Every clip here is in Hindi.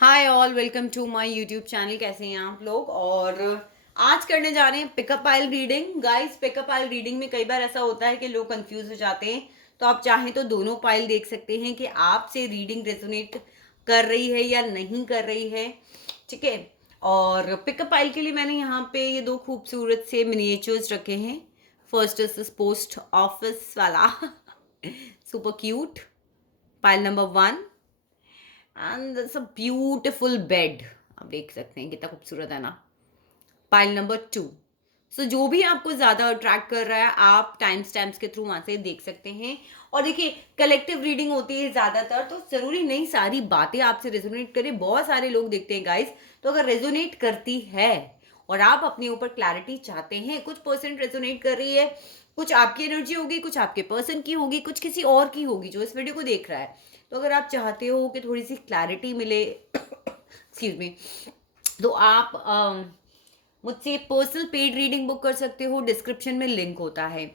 Hi all, welcome to my YouTube channel. कैसे हैं आप लोग? और आज करने जा रहे हैं पिकअप आइल रीडिंग। गाइस, पिकअप आइल रीडिंग में कई बार ऐसा होता है कि लोग कंफ्यूज हो जाते हैं। तो आप चाहें तो दोनों पाइल देख सकते हैं कि आपसे रीडिंग रेजोनेट कर रही है या नहीं कर रही है। ठीक है। और पिकअप आइल के लिए मैंने यहाँ पे ये दो खूबसूरत से मिनिएचर्स रखे हैं। First is this post office वाला super cute pile number 1। And it's a beautiful bed. आप देख सकते हैं कितना खूबसूरत है ना। Pile number 2। सो जो भी आपको ज़्यादा अट्रैक्ट कर रहा है आप टाइम स्टैम्प्स के थ्रू वहाँ से देख सकते हैं। और देखिए, कलेक्टिव रीडिंग होती है ज़्यादातर, तो ज़रूरी नहीं सारी बातें आपसे रेजोनेट करें। बहुत सारे लोग देखते हैं गाइस। तो अगर रेजोनेट करती है और आप अपने ऊपर क्लैरिटी चाहते हैं, कुछ परसेंट रेजोनेट कर रही है, कुछ आपकी एनर्जी होगी, कुछ आपके पर्सन की होगी, कुछ किसी और की होगी जो इस वीडियो को देख रहा है। तो अगर आप चाहते हो कि थोड़ी सी क्लैरिटी मिले एक्सक्यूज मी, तो आप मुझसे पर्सनल पेड रीडिंग बुक कर सकते हो। डिस्क्रिप्शन में लिंक होता है।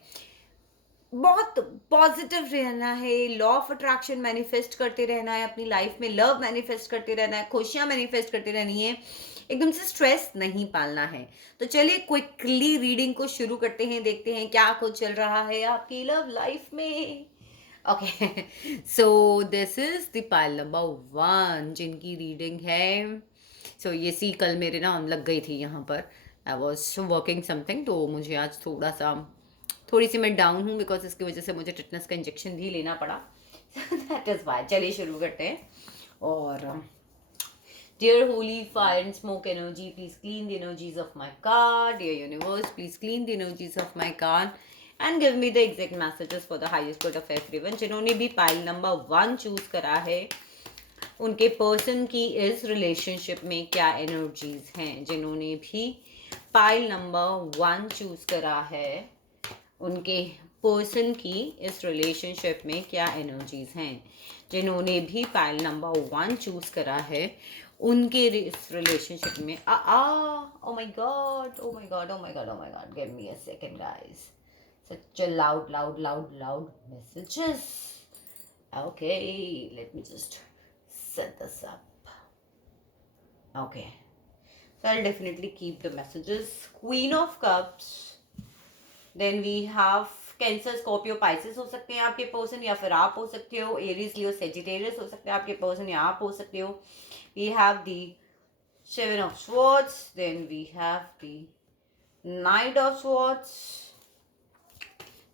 बहुत पॉजिटिव रहना है, लॉ ऑफ अट्रैक्शन मैनिफेस्ट करते रहना है अपनी लाइफ में, लव मैनिफेस्ट करते रहना है, खुशियां मैनिफेस्ट करते रहनी है। एकदम से स्ट्रेस नहीं पालना है। तो चलिए क्विकली रीडिंग को शुरू करते हैं, देखते हैं क्या कुछ चल रहा है आपकी लव लाइफ में। Okay, so this is the pile number 1 जिनकी रीडिंग है। सो ये सी कल मेरे ना लग गई थी यहाँ पर। आई वॉज वर्किंग समथिंग, तो मुझे आज थोड़ी सी मैं डाउन हूँ, बिकॉज इसकी वजह से मुझे टिटनेस का इंजेक्शन भी लेना पड़ा। That is why. चलिए शुरू करते हैं। और Dear holy fire and smoke energy, please clean the energies of my card. Dear universe, please clean the energies of my card and give me the exact messages for the highest good of everyone. जिन्होंने भी पाइल नंबर 1 चूज करा है, उनके पर्सन की इस रिलेशनशिप में क्या एनर्जीज हैं। जिन्होंने भी पाइल नंबर 1 चूज करा है, उनके पर्सन की इस रिलेशनशिप में क्या एनर्जीज हैं। जिन्होंने भी पाइल नंबर 1 चूज करा है, उनके इस रिलेशनशिप में oh my God, oh my God, oh my God, oh my God, give me a second guys. Such a loud messages. Okay, let me just set this up. Okay, so I'll definitely keep the messages. Queen of Cups. Then we have Cancer, Scorpio, Pisces हो सकते हैं आपके पर्सन, या फिर आप हो सकते हो। एरीज, लियो, सेजिटेरियस हो सकते हैं आपके पर्सन, या आप हो सकते हो। We have the 7 of swords, then we have the knight of swords.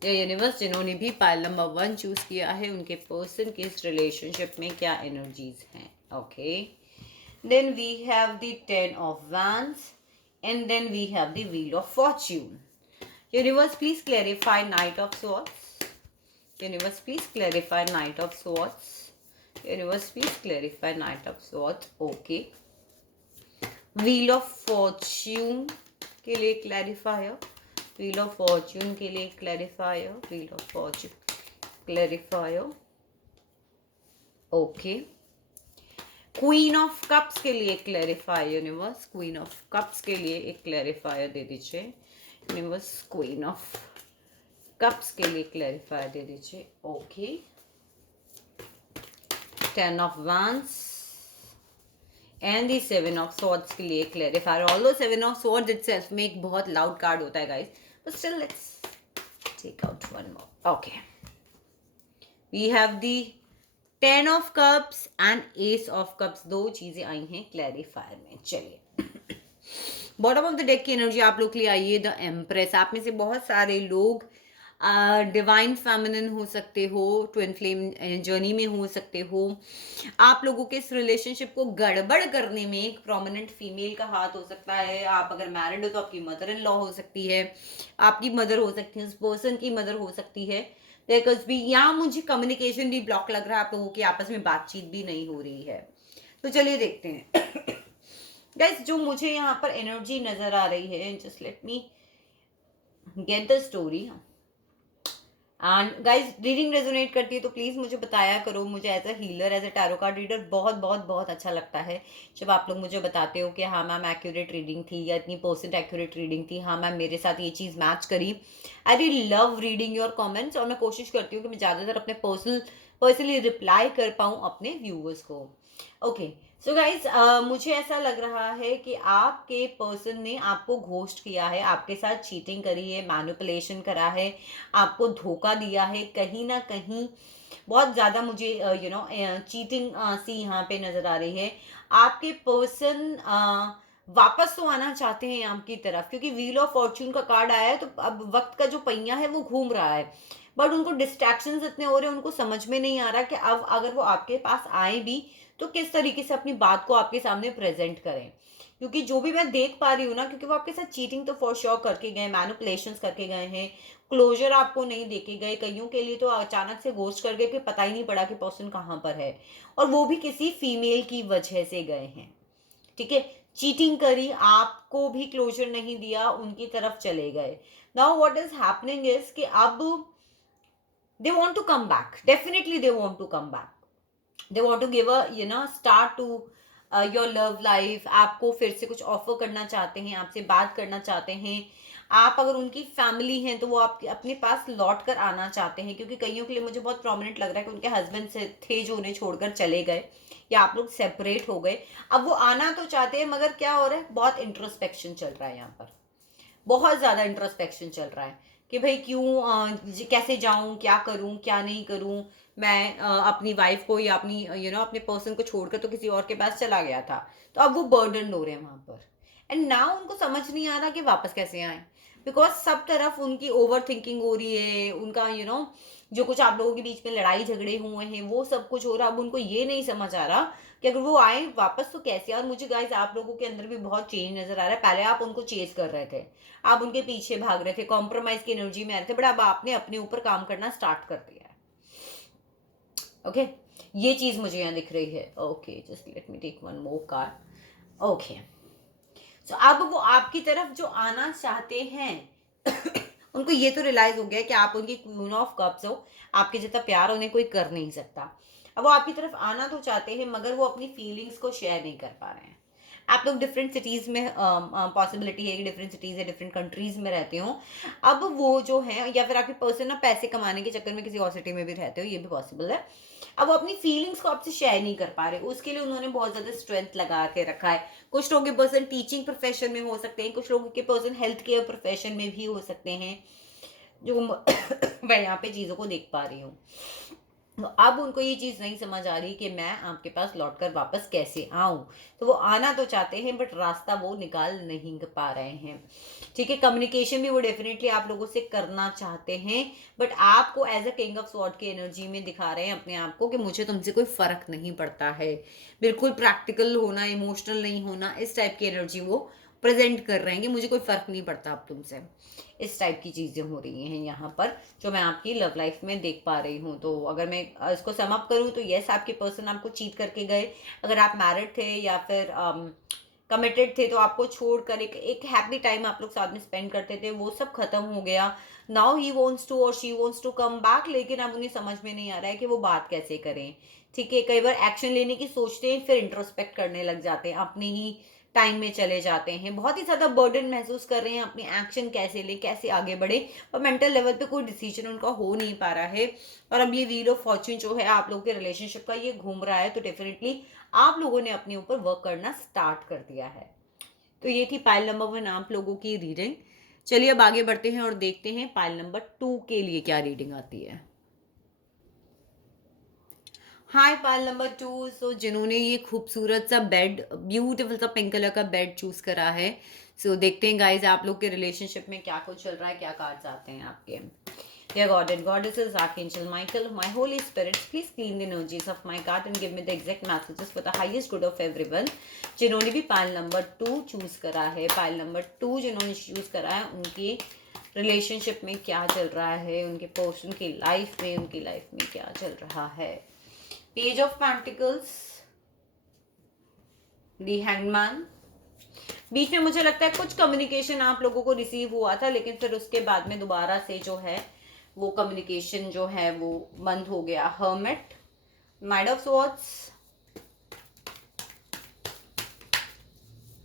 ये यूनिवर्स, जिन्होंने भी पाइल नंबर 1 चूज किया है, उनके पर्सन के इस रिलेशनशिप में क्या एनर्जीज हैं। Okay, then we have the 10 of wands and then we have the wheel of fortune. Universe, please clarify Knight of Swords. Universe, please clarify Knight of Swords. Universe, please clarify Knight of Swords. Okay. Wheel of Fortune के लिए clarifier. Wheel of Fortune के लिए clarifier. Wheel of Fortune clarifier. Okay. Queen of Cups के लिए clarifier. Universe, Queen of Cups के लिए एक clarifier दे दीजिए। यूनिवर्स, क्वीन ऑफ कप्स के लिए क्लैरिफायर दे दीजिए। Okay, 10 of wands and the 7 of swords के लिए clarifier. Although 7 of swords itself में एक बहुत लाउड कार्ड होता है guys, but still let's take out one more. Okay, we have the 10 of cups and ace of cups. दो चीजें आई हैं क्लैरिफायर में। चलिए, बॉटम ऑफ द डेक की एनर्जी आप लोग के लिए आई है द एम्प्रेस। आप में से बहुत सारे लोग डिवाइन फेमिनिन हो सकते हो, ट्विन फ्लेम जर्नी में हो सकते हो। आप लोगों के इस रिलेशनशिप को गड़बड़ करने में एक प्रोमिनेंट फीमेल का हाथ हो सकता है। आप अगर मैरिड हो तो आपकी मदर इन लॉ हो सकती है, आपकी मदर हो सकती है, उस पर्सन की मदर हो सकती है। बिकॉज भी यहाँ मुझे कम्युनिकेशन भी ब्लॉक लग रहा है, आप लोगों की आपस में बातचीत भी नहीं हो रही है। तो चलिए देखते हैं गाइस, जो मुझे यहाँ पर एनर्जी नजर आ रही है, just let me get the story. And guys, reading resonate करती है तो प्लीज मुझे बताया करो। मुझे as a healer, as a tarot card reader बहुत बहुत बहुत अच्छा लगता है जब आप लोग मुझे बताते हो कि हाँ मैम एक्यूरेट रीडिंग थी, या इतनी परसेंट एक्यूरेट रीडिंग थी, हाँ मैम मेरे साथ ये चीज़ मैच करी। I really love reading your comments, और मैं कोशिश करती हूँ कि मैं ज़्यादातर अपने पर्सनली रिप्लाई कर पाऊँ अपने व्यूअर्स को। ओके, सो गाइज मुझे ऐसा लग रहा है कि आपके पर्सन ने आपको घोस्ट किया है, आपके साथ चीटिंग करी है, मैनिपुलेशन करा है, आपको धोखा दिया है कहीं ना कहीं। बहुत ज़्यादा मुझे चीटिंग सी यहाँ पे नज़र आ रही है। आपके पर्सन वापस तो आना चाहते हैं आपकी तरफ, क्योंकि व्हील ऑफ फॉर्च्यून का कार्ड आया है, तो अब वक्त का जो पहिया है वो घूम रहा है। बट उनको डिस्ट्रैक्शंस इतने हो रहे हैं, उनको समझ में नहीं आ रहा कि अब अगर वो आपके पास आए भी तो किस तरीके से अपनी बात को आपके सामने प्रेजेंट करें। क्योंकि जो भी मैं देख पा रही हूँ ना, क्योंकि वो आपके साथ चीटिंग तो फॉर श्योर करके गए, मैनिपुलेशंस करके गए हैं, क्लोजर आपको नहीं देके गए। कईयों के लिए तो अचानक से घोस्ट कर गए कि पता ही नहीं पड़ा कि पर्सन कहाँ पर है, और वो भी किसी फीमेल की वजह से गए हैं। ठीक है, चीटिंग करी, आपको भी क्लोजर नहीं दिया, उनकी तरफ चले गए। Now what is happening is कि अब they want to come back, definitely they want to come back, they want to give a start to your love life। आपको फिर से कुछ ऑफर करना चाहते हैं, आपसे बात करना चाहते हैं। आप अगर उनकी फैमिली हैं तो वो आपके अपने पास लौट कर आना चाहते हैं, क्योंकि कईयों के लिए मुझे बहुत प्रोमिनेंट लग रहा है कि उनके हस्बैंड से थे जो उन्हें छोड़कर चले गए, या आप लोग सेपरेट हो गए। अब वो आना तो चाहते हैं, मगर क्या हो रहा है, बहुत इंट्रोस्पेक्शन चल रहा है यहाँ पर, बहुत ज़्यादा इंट्रोस्पेक्शन चल रहा है कि भाई क्यों, कैसे जाऊं, क्या करूं, क्या नहीं करूं। मैं अपनी वाइफ को या अपनी अपने पर्सन को छोड़कर तो किसी और के पास चला गया था, तो अब वो बर्डन हो रहे हैं वहां पर। एंड नाउ उनको समझ नहीं आ रहा कि वापस कैसे आए, बिकॉज सब तरफ उनकी ओवर थिंकिंग हो रही है, उनका जो कुछ आप लोगों के बीच में लड़ाई झगड़े हुए हैं वो सब कुछ हो रहा। अब उनको ये नहीं समझ आ रहा कि अगर वो आए वापस तो कैसे। और मुझे गाइस आप लोगों के अंदर भी बहुत चेंज नजर आ रहा है। पहले आप उनको चेज कर रहे थे, आप उनके पीछे भाग रहे थे, कॉम्प्रोमाइज की एनर्जी में आ रहे थे, बट अब आपने अपने ऊपर काम करना स्टार्ट कर दिया है। ओके, ये चीज मुझे यहाँ दिख रही है। Okay, just let me take one more card. Okay, so अब वो आपकी तरफ जो आना चाहते हैं उनको ये तो रियलाइज हो गया कि आप उनकी क्वीन ऑफ कप्स हो, आपके जितना प्यार उन्हें कोई कर नहीं सकता। अब वो आपकी तरफ आना तो चाहते हैं, मगर वो अपनी फीलिंग्स को शेयर नहीं कर पा रहे हैं। आप लोग डिफरेंट सिटीज़ में, पॉसिबिलिटी है कि डिफरेंट सिटीज़ या डिफरेंट कंट्रीज़ में रहते हो। अब वो जो है, या फिर आपके पर्सन ना पैसे कमाने के चक्कर में किसी और सिटी में भी रहते हो, ये भी पॉसिबल है। अब वो अपनी फीलिंग्स को आपसे शेयर नहीं कर पा रहे, उसके लिए उन्होंने बहुत ज़्यादा स्ट्रेंथ लगा के रखा है। कुछ लोगों के पर्सन टीचिंग प्रोफेशन में हो सकते हैं, कुछ लोगों के पर्सन हेल्थ केयर प्रोफेशन में भी हो सकते हैं, जो मैं यहाँ पे चीज़ों को देख पा रही हूँ। तो अब उनको ये चीज़ नहीं समझ आ रही कि मैं आपके पास लौटकर वापस कैसे आऊं। तो वो आना तो चाहते हैं, बट रास्ता वो निकाल नहीं पा रहे हैं। ठीक है, कम्युनिकेशन भी वो डेफिनेटली आप लोगों से करना चाहते हैं, बट आपको as a king of sword की एनर्जी में दिखा रहे हैं अपने आप को कि मुझे तुमसे कोई फर्क नहीं पड़ता है। बिल्कुल प्रैक्टिकल होना, इमोशनल नहीं होना, इस टाइप की एनर्जी वो प्रेजेंट कर रहे हैं कि मुझे कोई फर्क नहीं पड़ता अब तुमसे। इस टाइप की चीज़ें हो रही हैं यहाँ पर, जो मैं आपकी लव लाइफ में देख पा रही हूँ। तो अगर मैं इसको सम अप करूँ तो यस, आपके पर्सन आपको चीट करके गए। अगर आप मैरिड थे या फिर कमिटेड थे, तो आपको छोड़कर एक हैप्पी टाइम आप लोग साथ में स्पेंड करते थे, वो सब खत्म हो गया। नाउ ही वॉन्ट्स टू और she wants to come back, लेकिन अब उन्हें समझ में नहीं आ रहा है कि वो बात कैसे करें। ठीक है, कई बार एक्शन लेने की सोचते हैं, फिर इंट्रोस्पेक्ट करने लग जाते हैं, अपने ही टाइम में चले जाते हैं, बहुत ही ज़्यादा बर्डन महसूस कर रहे हैं, अपने एक्शन कैसे लें, कैसे आगे बढ़े, और मेंटल लेवल पे कोई डिसीजन उनका हो नहीं पा रहा है। और अब ये व्हील ऑफ फॉर्च्यून जो है आप लोगों के रिलेशनशिप का, ये घूम रहा है, तो डेफिनेटली आप लोगों ने अपने ऊपर वर्क करना स्टार्ट कर दिया है। तो ये थी पाइल नंबर 1 आप लोगों की रीडिंग। चलिए अब आगे बढ़ते हैं और देखते हैं पाइल नंबर 2 के लिए क्या रीडिंग आती है। हाय पाइल नंबर 2। सो जिन्होंने ये खूबसूरत सा बेड, ब्यूटीफुल सा पिंक कलर का बेड चूज करा है, सो देखते हैं गाइज आप लोग के रिलेशनशिप में क्या कुछ चल रहा है, क्या कार्ड्स आते हैं आपके। Dear God and Goddesses, Archangel Michael, my Holy Spirits, please clean the energies of my card and give me the exact messages for the highest good of everyone। जिन्होंने भी पाइल नंबर 2 चूज करा है, पाइल नंबर 2 जिन्होंने चूज करा है, उनकी रिलेशनशिप में क्या चल रहा है, उनके पर्सन की लाइफ में, उनकी लाइफ में क्या चल रहा है। Page of pentacles, the hangman. बीच में मुझे लगता है कुछ कम्युनिकेशन आप लोगों को रिसीव हुआ था, लेकिन फिर उसके बाद में दोबारा से जो है वो कम्युनिकेशन जो है वो बंद हो गया। Hermit, night of swords,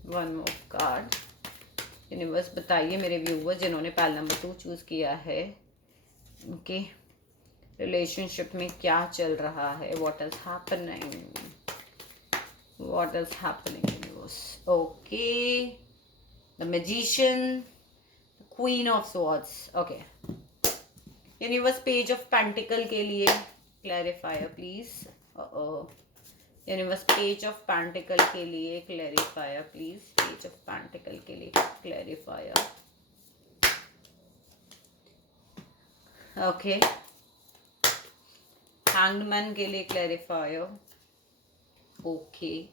one more card. Universe बताइए मेरे व्यूवर्स जिन्होंने पाइल नंबर 2 चूज किया है, उनके रिलेशनशिप में क्या चल रहा है, what is happening. What is happening in universe? Okay. The Magician. The Queen of Swords. Okay. Universe Page of Pentacle के लिए clarifier please. Universe Page of Pentacle के लिए clarifier please. Page of Pentacle के लिए clarifier. Okay. Hanged Man के लिए clarifier. Okay.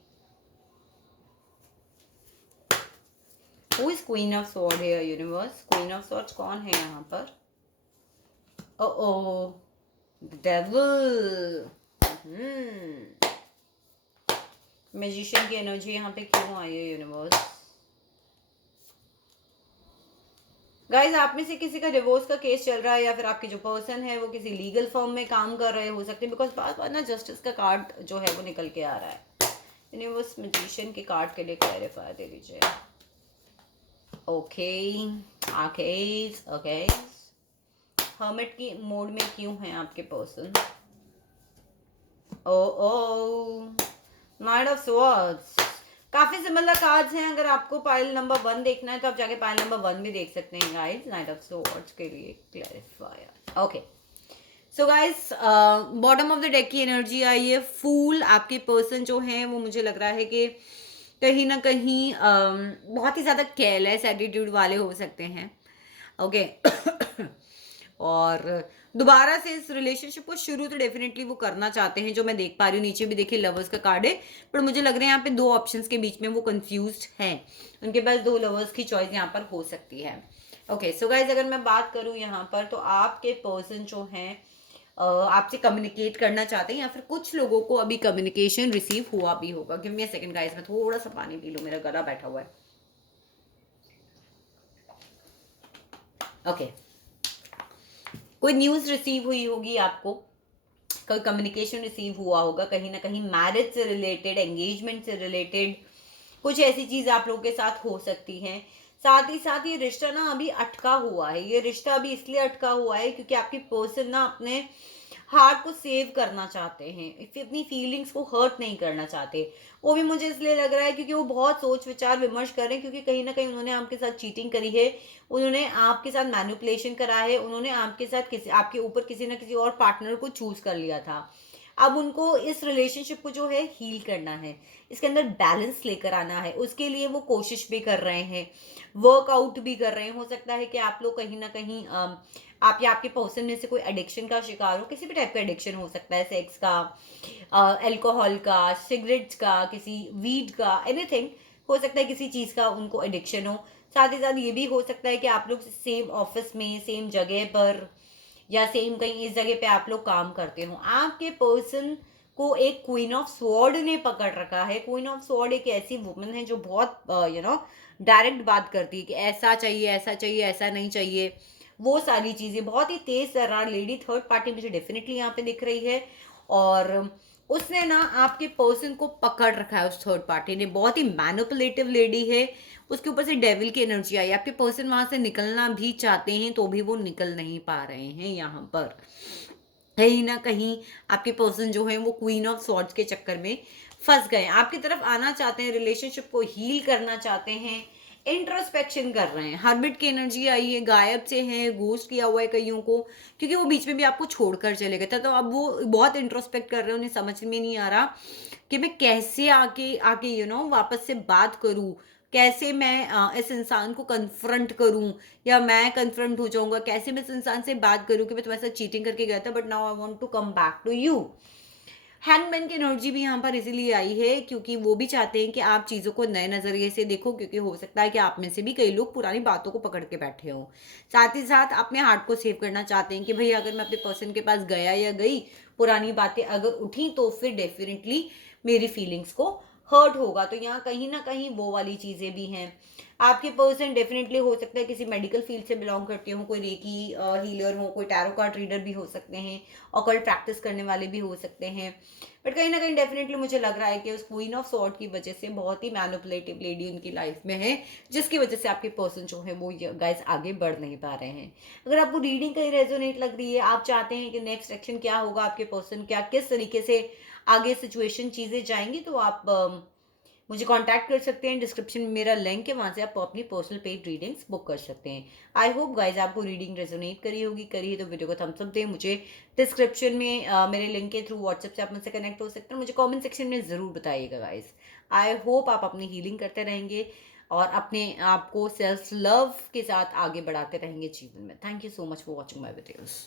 Who is Queen of Swords here, universe? Queen of Swords कौन है यहाँ पर? Oh, the devil. Magician की एनर्जी यहाँ पे क्यों आई है, यूनिवर्स? गाइज, आप में से किसी का डिवोर्स का केस चल रहा है या फिर आपके जो पर्सन है वो किसी लीगल फर्म में काम कर रहे हो सकते हैं, बिकॉज बार बार ना जस्टिस का कार्ड जो है वो निकल के आ रहा है. यूनिवर्स मैजिशियन के कार्ड के लिए क्लैरिफाई दे दीजिए. ओके, हर्मिट की मोड में क्यों है आपके पर्सन? Night of swords. काफी सिमिलर कार्ड्स हैं. अगर आपको पाइल नंबर 1 देखना है तो आप जाके पाइल नंबर 1 भी देख सकते हैं गाइस. नाइट ऑफ स्वॉर्ड्स के लिए clarifier. Okay, so guys, bottom of the deck की एनर्जी आई है फूल. आपके पर्सन जो है वो मुझे लग रहा है कि कहीं ना कहीं बहुत ही ज़्यादा केयरलेस एटीट्यूड वाले हो सकते हैं. ओके. और दोबारा से इस रिलेशनशिप को शुरू तो डेफिनेटली वो करना चाहते हैं, जो मैं देख पा रही हूँ. नीचे भी देखिए लवर्स का कार्ड है, पर मुझे लग रहा है यहाँ पे 2 ऑप्शंस के बीच में वो कंफ्यूज्ड हैं. उनके पास 2 लवर्स की चॉइस यहाँ पर हो सकती है. ओके, सो गाइज, अगर मैं बात करूँ यहाँ पर तो आपके पर्सन जो हैं आपसे कम्युनिकेट करना चाहते हैं या फिर कुछ लोगों को अभी कम्युनिकेशन रिसीव हुआ भी होगा. Give me a second guys, मैं थोड़ा सा पानी पी लूं, मेरा गला बैठा हुआ है. ओके, कोई न्यूज़ रिसीव हुई होगी आपको, कोई कम्युनिकेशन रिसीव हुआ होगा कहीं ना कहीं मैरिज से रिलेटेड, एंगेजमेंट से रिलेटेड कुछ ऐसी चीज़ आप लोगों के साथ हो सकती है. साथ ही साथ ये रिश्ता ना अभी अटका हुआ है. ये रिश्ता अभी इसलिए अटका हुआ है क्योंकि आपके पर्सन ना अपने हार्ट को सेव करना चाहते हैं, अपनी फीलिंग्स को हर्ट नहीं करना चाहते. वो भी मुझे इसलिए लग रहा है क्योंकि वो बहुत सोच विचार विमर्श कर रहे हैं, क्योंकि कहीं ना कहीं उन्होंने आपके साथ चीटिंग करी है, उन्होंने आपके साथ मैनिपुलेशन करा है, उन्होंने आपके साथ आपके ऊपर किसी ना किसी और पार्टनर को चूज कर लिया था. अब उनको इस रिलेशनशिप को जो है हील करना है, इसके अंदर बैलेंस लेकर आना है. उसके लिए वो कोशिश भी कर रहे हैं, वर्कआउट भी कर रहे हैं. हो सकता है कि आप लोग कहीं ना कहीं आप या आपके पर्सन में से कोई एडिक्शन का शिकार हो. किसी भी टाइप का एडिक्शन हो सकता है, सेक्स का, अल्कोहल का, सिगरेट्स का, किसी वीड का, एनीथिंग हो सकता है. किसी चीज़ का उनको एडिक्शन हो. साथ ही साथ ये भी हो सकता है कि आप लोग सेम ऑफिस में, सेम जगह पर या सेम कहीं इस जगह पे आप लोग काम करते हो. आपके पर्सन को एक क्वीन ऑफ स्वॉर्ड ने पकड़ रखा है. क्वीन ऑफ स्वॉर्ड एक ऐसी वुमन है जो बहुत डायरेक्ट बात करती है कि ऐसा चाहिए, ऐसा चाहिए, ऐसा नहीं चाहिए. वो सारी चीज़ें बहुत ही तेज तर्रार लेडी, थर्ड पार्टी मुझे डेफिनेटली यहाँ पे दिख रही है. और उसने ना आपके पर्सन को पकड़ रखा है. उस थर्ड पार्टी ने, बहुत ही मैनिपुलेटिव लेडी है. उसके ऊपर से डेविल की एनर्जी आई. आपके पर्सन वहां से निकलना भी चाहते हैं तो भी वो निकल नहीं पा रहे हैं. यहाँ पर कहीं ना कहीं आपके पर्सन जो है वो क्वीन ऑफ सॉर्ड्स के चक्कर में फंस गए. आपकी तरफ आना चाहते हैं, रिलेशनशिप को हील करना चाहते हैं, इंट्रोस्पेक्शन कर रहे हैं. हर्बिट की एनर्जी आई है, गायब से है, घोस्ट किया हुआ है कईयों को, क्योंकि वो बीच में भी आपको छोड़कर चले गए थे. तो अब वो बहुत इंट्रोस्पेक्ट कर रहे हैं. उन्हें समझ में नहीं आ रहा कि मैं कैसे आके आके वापस से बात करूं, कैसे मैं इस इंसान को कन्फ्रंट करूं, या मैं कन्फ्रंट हो जाऊंगा. कैसे मैं इस इंसान से बात करूं कि मैं तुम्हारे साथ चीटिंग करके गया था, but now I want to come back to you. Hangman की एनर्जी भी यहाँ पर इसीलिए आई है क्योंकि वो भी चाहते हैं कि आप चीज़ों को नए नज़रिए से देखो, क्योंकि हो सकता है कि आप में से भी कई लोग पुरानी बातों को पकड़ के बैठे हो. साथ ही साथ अपने हार्ट को सेव करना चाहते हैं कि भाई अगर मैं अपने पर्सन के पास गया या गई, पुरानी बातें अगर उठी तो फिर डेफिनेटली मेरी फीलिंग्स को हर्ट होगा. तो यहाँ कहीं ना कहीं वो वाली चीज़ें भी हैं. आपके पर्सन डेफिनेटली हो सकता है किसी मेडिकल फील्ड से बिलोंग करते हो, कोई रेकी हीलर हो, कोई टैरो कार्ड रीडर भी हो सकते हैं, ऑकल्ट प्रैक्टिस करने वाले भी हो सकते हैं. बट कहीं ना कहीं डेफिनेटली मुझे लग रहा है कि उस क्वीन ऑफ सॉर्ड की वजह से बहुत ही मैनिपुलेटिव लेडी उनकी लाइफ में है, जिसकी वजह से आपके पर्सन जो है वो गाइस आगे बढ़ नहीं पा रहे हैं. अगर आपको रीडिंग कहीं रेजोनेट लग रही है, आप चाहते हैं कि नेक्स्ट एक्शन क्या होगा, आपके पर्सन क्या किस तरीके से आगे सिचुएशन चीज़ें जाएंगी, तो आप मुझे कांटेक्ट कर सकते हैं, डिस्क्रिप्शन में मेरा लिंक है, वहाँ से आप अपनी पर्सनल पेड रीडिंग्स बुक कर सकते हैं। आई होप गाइज आपको रीडिंग रेजोनेट करी होगी, करी है तो वीडियो को थम्स अप दें। मुझे डिस्क्रिप्शन में मेरे लिंक के थ्रू व्हाट्सएप से आप मुझसे कनेक्ट हो सकते हैं, मुझे कमेंट सेक्शन में ज़रूर बताइएगा गाइज। आई होप आप अपनी हीलिंग करते रहेंगे और अपने आप को सेल्फ लव के साथ आगे बढ़ाते रहेंगे जीवन में। Thank you so much for watching my videos.